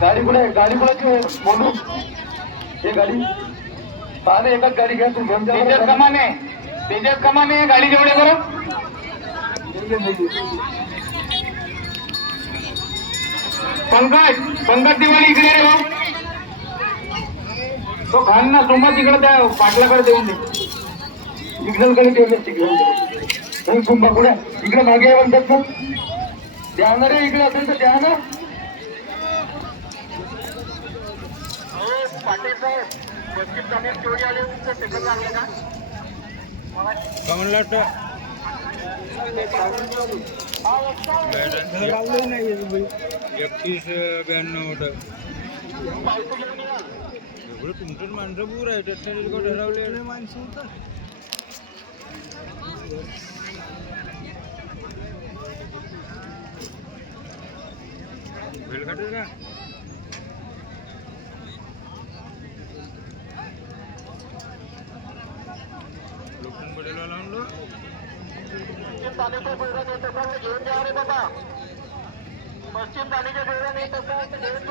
गाडी कुठे गाडी कुणाची बोलू हे गाडी पाहणे एकच गाडी घ्या तू घेऊन तेजस कमाने गाडी जेवढे बरं पंकज दिवाळी इकडे रे भाऊ तो घाल ना सोमवार तिकडे त्या पाटलाकडे देऊन दे सिग्नलकडे ठेवले सिग्नल सोमवार कुठे इकडे मागे म्हणतात ना द्या ना रे इकडे असेल तर द्या ना पाटील साहेब 25 तारीख चोरी आले सेकंड लागले का म्हणलं नाही 31-92 होतं एवढं तुमचं माणसं पूर आहे त्याच्यात ठरवले माणसं होतं वेळ काटेल का लोकन बदलवा लावून घेऊन जा रे बाबा पश्चिम पाणीच्या घेऊन येत असेल